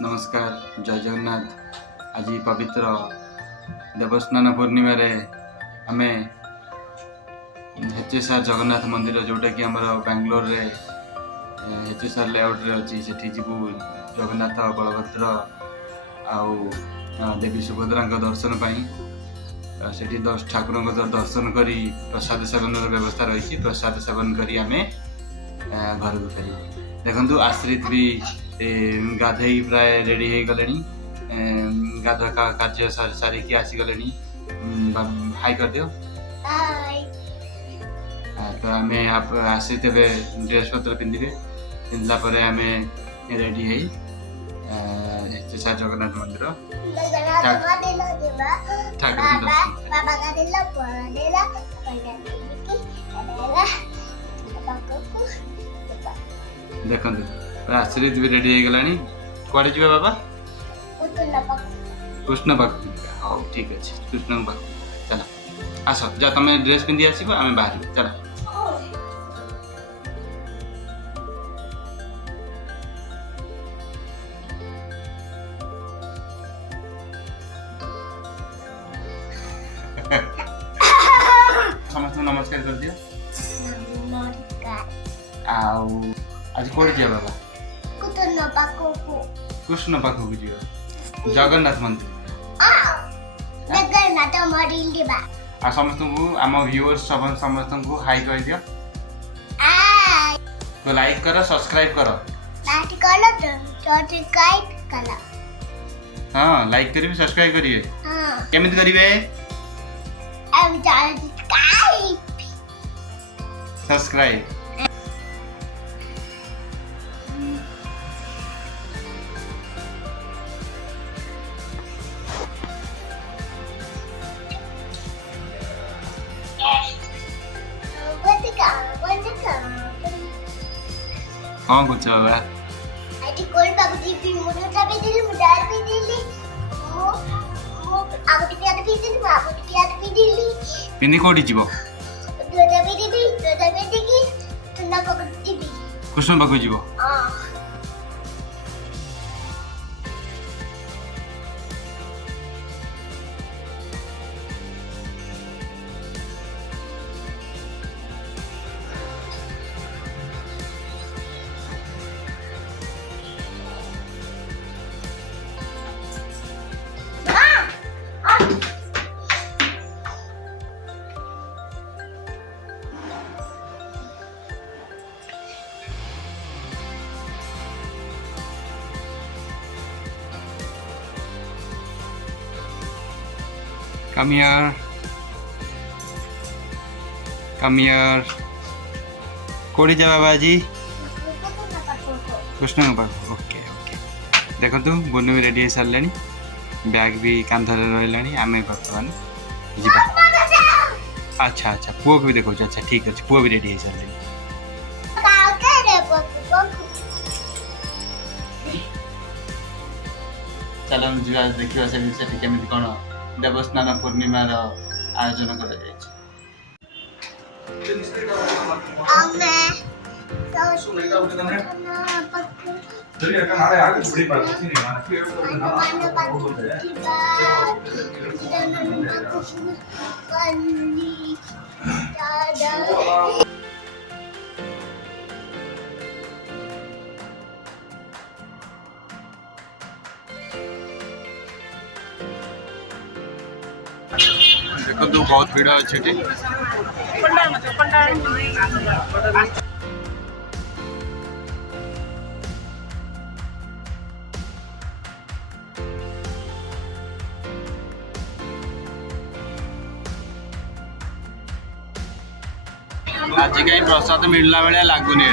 नमस्कार जय जगन्नाथ। आज पवित्र देवस्नान पूर्णिम आम एचएसआर जगन्नाथ मंदिर जोटा कि आम बांग्लोर रे एचएसआर लेआउट रे अच्छी से जीवु जगन्नाथ बलभद्र आउ देवी सुभद्रा दर्शन से ठाकुर दर्शन कर प्रसाद सेवन व्यवस्था रही प्रसाद सेवन कर आम घर को फेर। देखु आश्रित भी गाधे प्राय रेडी हो गले गाधुआ कार्य सारिकी आसीगले हाई कर दियो। तो आम आश्रित ड्रेस पत्र पिंधे पिंधला आम रेडी है जगन्नाथ मंदिर ठाकुर देखु आश्रित भी रेडी हो गला कड़े जी बाबा कृष्ण पाख हाँ ठीक अच्छे कृष्ण पाख चल आस जा तुम ड्रेस पिंधि आस आम बाहर चल। समस्त नमस्कार कर दियो। आज कौन जी बाबा कृष्ण पाख जी जगन्नाथ मंदिर आ समस्त को आम व्यूअर्स समस्त को हाई कह दियो। तो लाइक करो सब्सक्राइब करो हाँ लाइक करिए सब्सक्राइब करिए केमिति करिवे सब्सक्राइब। हाँ कुछ बाबा आईटी कोल बाबू दी मुझे तबे दिली मुदार भी दिली मो आगो टियात भी दिली बाबू टियात भी दिली पिंदी कोडी जीवो दो तबे दिली तुना पकड़ दी कृष्ण पाख जीवो। हां Come here. Come here. कोड़ी जा बाबा जी कृष्ण पाख ओके ओके देखो बुनु भी रेडी हो सारे बैग भी कांधर रहा आम बर्तमान अच्छा अच्छा पुओ को भी देखो अच्छा ठीक अच्छे पुओ भी रेडी हो सारे चलो देखा से केमी कौन देवस्नान पूर्णिमार आयोजन कर देखो बहुत भीड़ अच्छे आज कहीं प्रसाद मिलला बेले लगुनि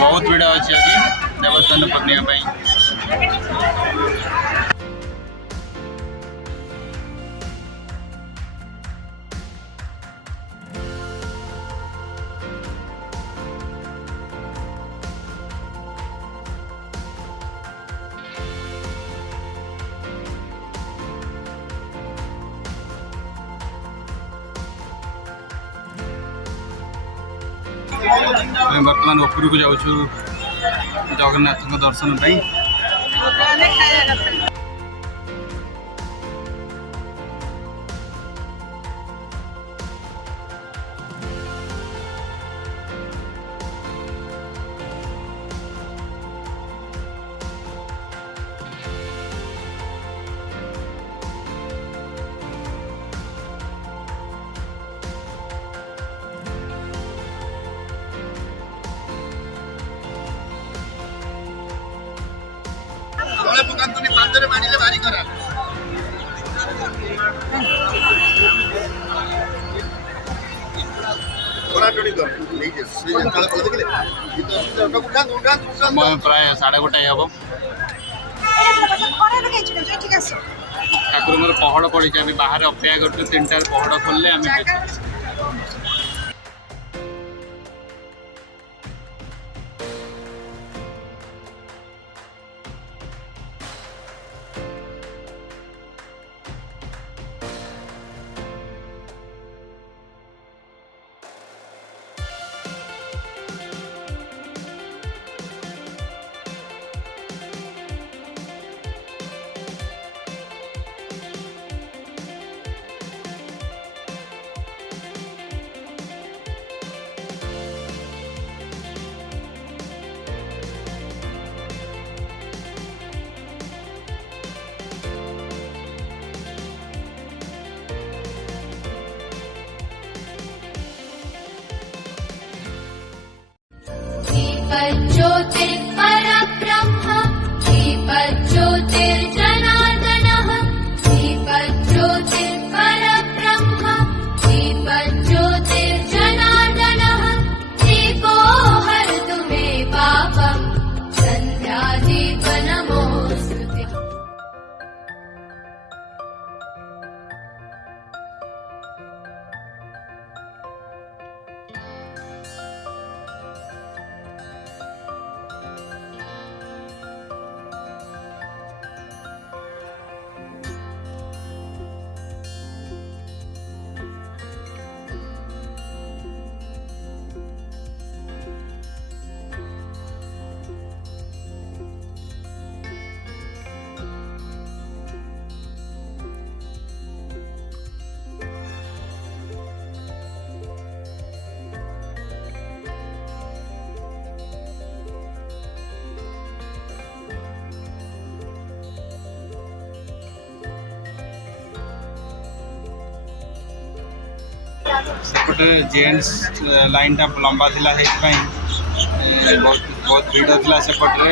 बहुत भीड़ अच्छे आज देवस्नान पूर्णिमा। बर्तमान ऊपर को जाऊँ जगन्नाथ दर्शन पाई समय प्राय 1:30 हम ठाकुर पहड़ पड़ी बाहर अपेक्षा कर 3टार पहड़ खोलले दीपज्योतिर्परब्रह्म दीपज्योतिर्जनार्दनः दीपज्योतिर्परब्रह्म दीपज्योतिर्जनार्दनः दीपो हरतु मे पापम् सन्ध्यादीपनमोऽस्तुते। सेपटे जेन्ट्स लाइन टा लंबा थिला बहुत बहुत भीड़ थिला सेपटे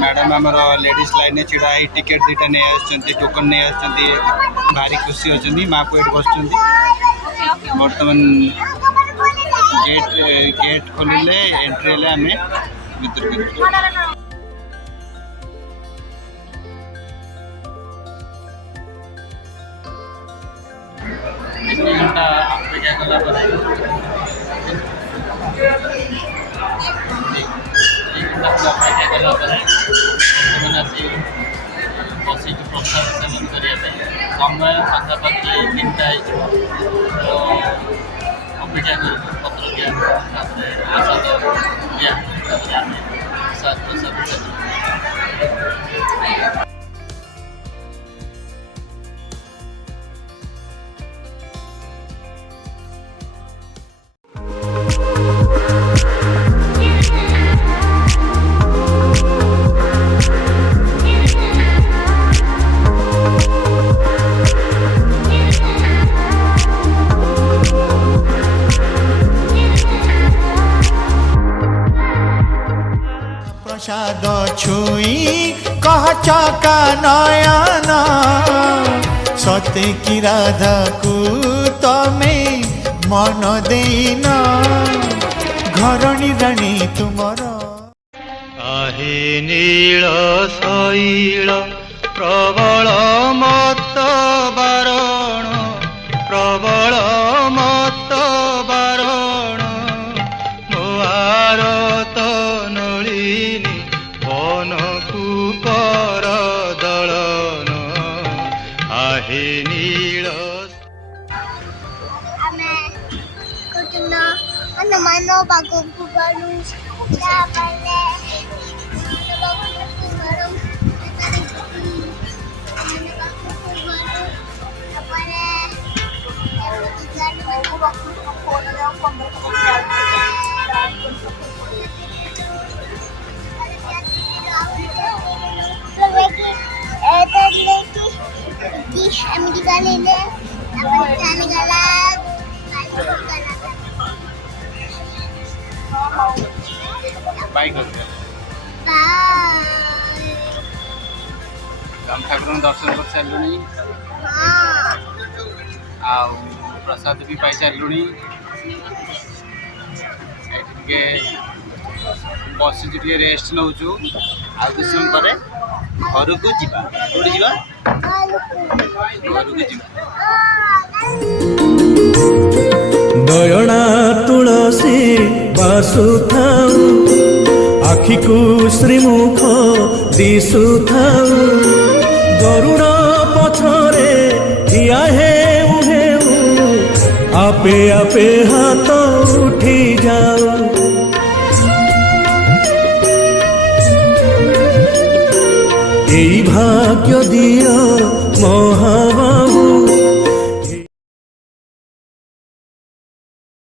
मैडम आमर लेडीज लाइन छिड़ा ही टिकेट दीटा नहीं आसुँच टोकन नहीं आसुँच भारी खुशी होती माँ को ये बस बर्तमान गेट खोलिले एंट्री हेल्ले आम भर घंटा अपेक्षा कला बस प्रसाद सेवन करने समय पाखापाखि 3टा तो अपेक्षा कर पत्र दिया प्रसाद दिया प्रसाद प्रसाद छुई कह चका नयन सते की राधा को तमे मन देन घरणी राणी तुमर आहे नील शैल प्रबल मत बारण प्रबल मत बारण मोर तो नलिनी बन कुपर दलन आहे नील हनुमान बागों को जी अमेरिका ले ले अमेरिका गला बाय कर हम ठाकुर दर्शन कर सारे प्रसाद भी पाई सारे बस रेस्ट नौ आ कुछ समय पर घर को जीवा कौटी जीवा घर को जीवा नयना तुलसी बासुथाऊ आखिकु श्रीमुख दिशुथाऊ गरुड़ पछरे ठिया हेउ हेउ आपे आपे हाथ उठी जाऊ এই ভাগ্য দিও মহা